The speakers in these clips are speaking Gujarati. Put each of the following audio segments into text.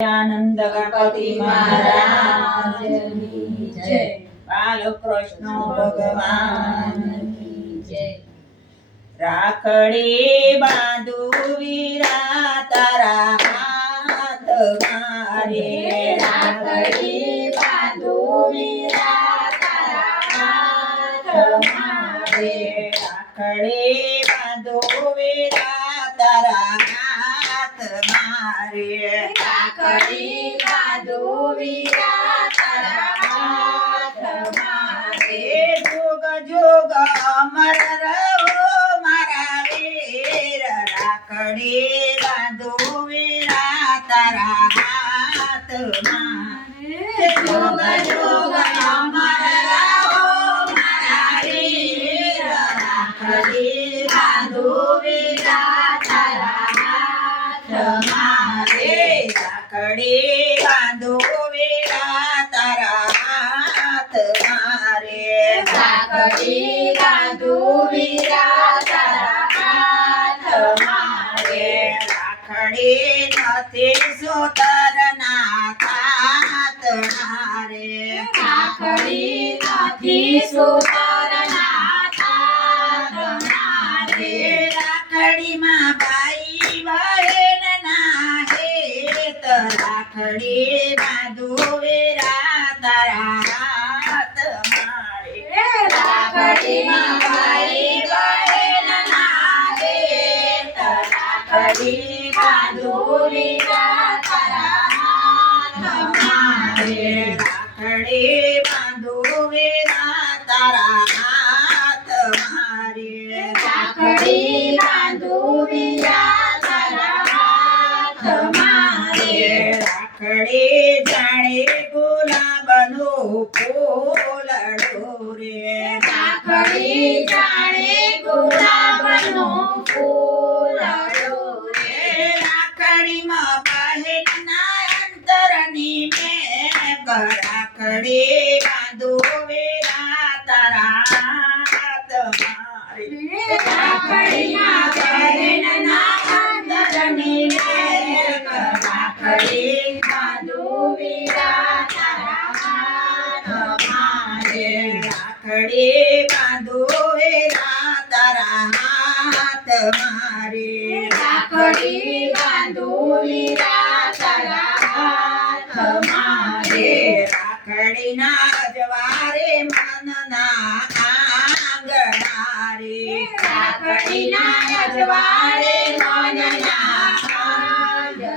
આનંદ ગણપતિ મહારાજની જય। બાલકૃષ્ણ ભગવાન કી જય। રાખડી બાંધુ વીરા તારા હાથ મારે, રાખડી બાંધુ વીરા તારા હાથ મારે, રાખડી બાંધુ વીરા તારા હાથ મારે, રાખડી બાંધુ વીરા તારા હાથ મારે। જુગ જુગ અમર રહો મારા વીર, રાખડી બાંધુ વીરા તારા હાથ મારે, જુગ જુગ અમર રહો મારા વીર, રાખડી બાંધુ વીરા તારા હાથ મારે, રાખડી બાંધુ વીરા તારા હાથ મારે, રાખડી બાંધુ વીરા તારા હાથ મારે। રાખડી નથી સુતરના થાત મારે, રાખડી નથી સુતરના થાત મારે, રાખડીમાં ભાઈ બહેન ના હેત, રાખડી બાંધુ વીરા તારા હાથ મારે, રાખડીમાં ભાઈ બહેન ના હેત, રાખડી બાંધુ વીરા તારા હાથ મારે, રાખડી બાંધુ વીરા તારા હાથ મારે, રાખડી બાંધુ વીરા તારા હાથ મારે। રાખડી જાણે ગુલાબનું ફૂલડું રે, રાખડી જાણે ગુલાબનું ફૂલડું રે, રાખડીમાં બહેનના અંતરની મેઘ, રાખડી બાંધુ વીરા તારા હાથ મારે, રાખડીમાં બહેનના અંતરની મેઘ, રાખડી બાંધુ વીરા તારા હાથ મારે, રાખડી બાંધુ વીરા તારા હાથ મારે, રાખડી બાંધુ વીરા તારા હાથ મારે, રાખડીના જવારે મનના આંગણારે, રાખડીના અજવાળે મનના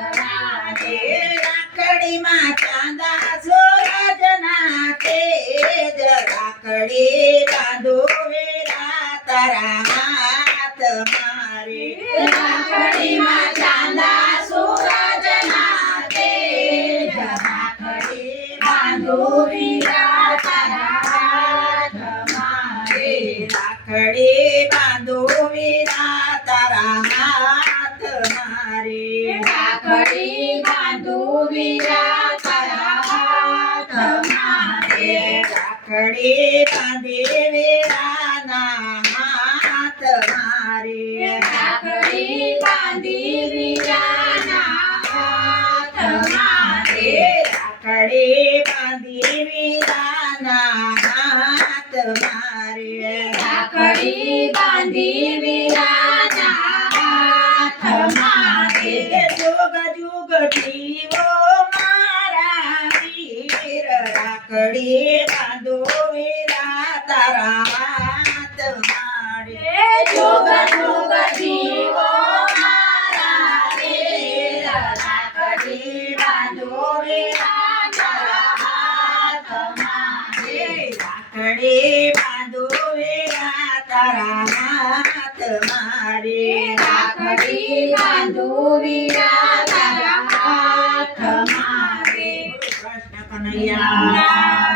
આંગણારે, રાખડીમાં ચાંદા સૂરજના તેજ, રાખડી બાંધુ વીરા તારા હાથ મારે, રાખડીમાં ચાંદા સૂરજના તેજ, રાખડી બાંધુ વીરા તારા હાથ મારે, રાખડી બાંધુ વીરા તારા હાથ મારે, રાખડી બાંધુ વીરા તારા હાથ મારે, રાખડી બાંધી વીરાના હાથ મારે, રાખડી બાંધી વીરાના હાથ મારે, રાખડી બાંધી વીરાના હાથ મારે, રાખડી બાંધી વીરાના હાથ મારે। જુગ જુગ જીવો મારા વીર, રાખડી બાંધુ વીરા તારા હાથ મારે, જુગ જુગ જીવો મારા વીર, રાખડી બાંધુ વીરા તારા હાથ મારે, રાખડી બાંધુ વીરા તારા હાથ મારે, રાખડી બાંધુ વીરા તારા હાથ મારે। કૃષ્ણ કનૈયા